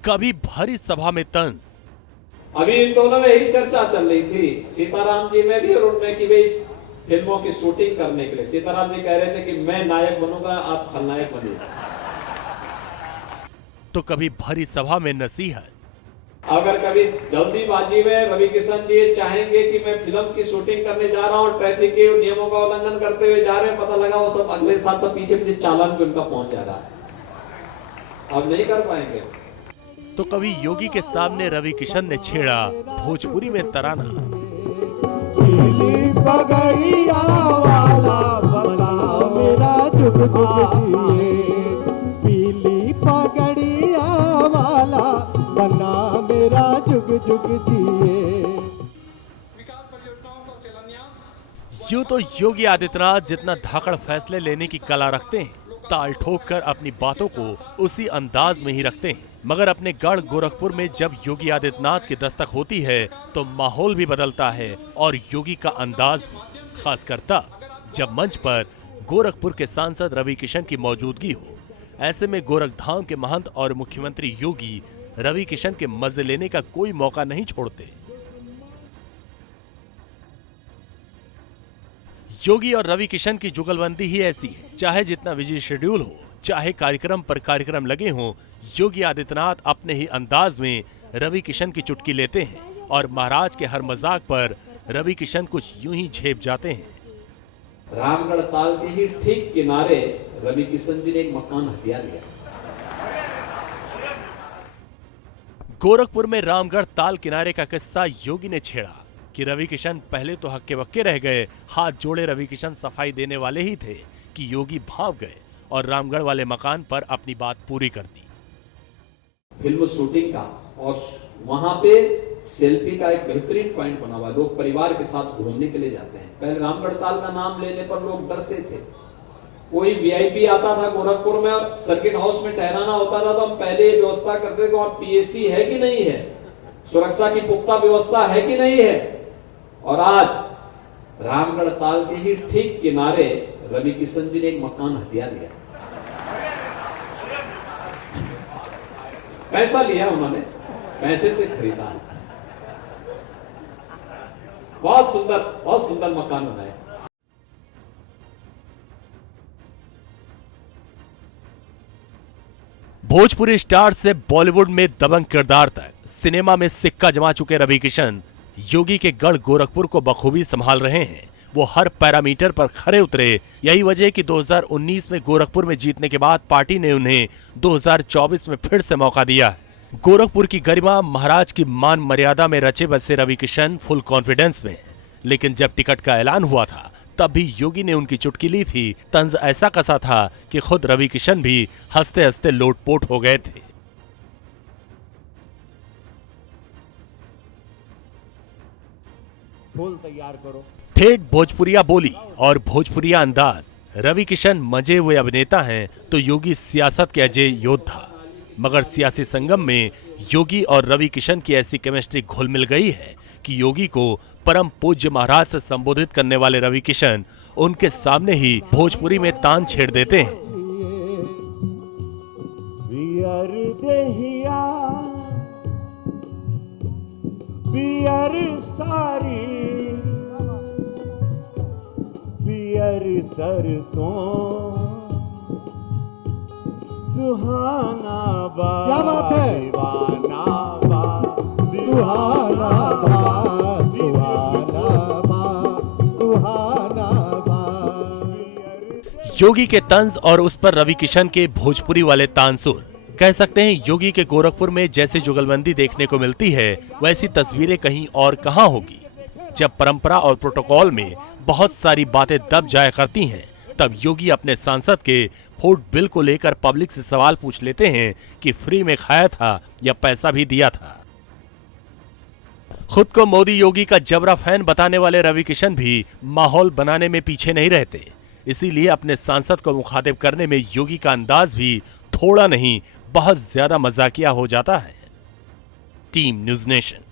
कभी भरी सभा में तंज। अभी इन दोनों में यही चर्चा चल रही थी, सीताराम जी में भी और उनमें कि भाई फिल्मों की शूटिंग करने के लिए सीताराम जी कह रहे थे कि मैं नायक बनूंगा, आप खलनायक बनिए। तो कभी भरी सभा में नसीहत। अगर कभी जल्दीबाजी में रवि किशन जी चाहेंगे कि मैं फिल्म की शूटिंग करने जा रहा हूं, ट्रैफिक के नियमों का उल्लंघन करते हुए जा रहे हैं, पता लगा वो सब अगले साल सब पीछे पीछे चालान भी उनका पहुंच जा रहा है, अब नहीं कर पाएंगे। तो कभी योगी के सामने रवि किशन ने छेड़ा भोजपुरी में तराना। पगड़िया वाला बना मेरा जुग जुग जिए, पीली पगड़िया वाला बना मेरा जुग जुग जिए। विकास परियोजनाओं का शिलान्यास। यूं तो योगी आदित्यनाथ जितना धाकड़ फैसले लेने की कला रखते हैं, ताल ठोक कर अपनी बातों को उसी अंदाज में ही रखते हैं, मगर अपने गढ़ गोरखपुर में जब योगी आदित्यनाथ की दस्तक होती है तो माहौल भी बदलता है और योगी का अंदाज भी, खासकर तब जब मंच पर गोरखपुर के सांसद रवि किशन की मौजूदगी हो। ऐसे में गोरखधाम के महंत और मुख्यमंत्री योगी रवि किशन के मजे लेने का कोई मौका नहीं छोड़ते। योगी और रवि किशन की जुगलबंदी ही ऐसी है, चाहे जितना बिजी शेड्यूल हो, चाहे कार्यक्रम पर कार्यक्रम लगे हों, योगी आदित्यनाथ अपने ही अंदाज में रवि किशन की चुटकी लेते हैं और महाराज के हर मजाक पर रवि किशन कुछ यूं ही झेप जाते हैं। रामगढ़ ताल के ही ठीक किनारे रवि किशन जी ने एक मकान हथिया लिया। गोरखपुर में रामगढ़ ताल किनारे का किस्सा योगी ने छेड़ा कि रवि किशन पहले तो हक्के बक्के रह गए, हाथ जोड़े रवि किशन सफाई देने वाले ही थे कि योगी भाग गए और रामगढ़ वाले मकान पर अपनी बात पूरी कर दी। फिल्म शूटिंग का और वहां पे सेल्फी का एक बेहतरीन पॉइंट बना हुआ, लोग परिवार के साथ घूमने के लिए जाते हैं। पहले रामगढ़ ताल का नाम लेने पर लोग डरते थे, कोई वीआईपी आता था गोरखपुर में और सर्किट हाउस में ठहराना होता था तो हम पहले ये व्यवस्था करते थे कि वहां पीएसी है कि नहीं है, सुरक्षा की पुख्ता व्यवस्था है कि नहीं है। और आज रामगढ़ ताल के ही ठीक किनारे रवि किशन जी ने एक मकान हथिया लिया। पैसा लिया उन्होंने, पैसे से खरीदा है। बहुत सुंदर मकान बनाया। भोजपुरी स्टार से बॉलीवुड में दबंग किरदार तक सिनेमा में सिक्का जमा चुके रवि किशन योगी के गढ़ गोरखपुर को बखूबी संभाल रहे हैं। वो हर पैरामीटर पर खरे उतरे। यही वजह है कि 2019 में गोरखपुर में जीतने के बाद पार्टी ने उन्हें 2024 में फिर से मौका दिया है। गोरखपुर की गरिमा, महाराज की मान मर्यादा में रचे बसे रवि किशन फुल कॉन्फिडेंस में, लेकिन जब टिकट का ऐलान हुआ था तब भी योगी ने उनकी चुटकी ली थी। तंज ऐसा कसा था कि खुद रवि किशन भी हंसते हंसते लोटपोट हो गए थे। फूल तैयार करो। ठेठ भोजपुरिया बोली और भोजपुरिया अंदाज। रवि किशन मजे हुए अभिनेता हैं तो योगी सियासत के अजय योद्धा। मगर सियासी संगम में योगी और रवि किशन की ऐसी केमिस्ट्री घुल मिल गई है कि योगी को परम पूज्य महाराज से संबोधित करने वाले रवि किशन उनके सामने ही भोजपुरी में तान छेड़ देते हैं। पियर सारी पियर सरसों सुहाना बा, क्या बात है, दीवाना बा, सुहाना बा, सुहाना बा, सुहाना बा। योगी के तंज और उस पर रवि किशन के भोजपुरी वाले तानसुर। कह सकते हैं योगी के गोरखपुर में जैसे जुगलबंदी देखने को मिलती है वैसी तस्वीरें कहीं और कहां होगी। जब परंपरा और प्रोटोकॉल में बहुत सारी बातें दब जाया करती हैं, तब योगी अपने सांसद के फूड बिल को लेकर पब्लिक से सवाल पूछ लेते हैं कि फ्री में खाया था या पैसा भी दिया था। खुद को मोदी योगी का जबरा फैन बताने वाले रवि किशन भी माहौल बनाने में पीछे नहीं रहते। इसीलिए अपने सांसद को मुखातिब करने में योगी का अंदाज भी थोड़ा नहीं बहुत ज्यादा मजाकिया हो जाता है। Team news nation.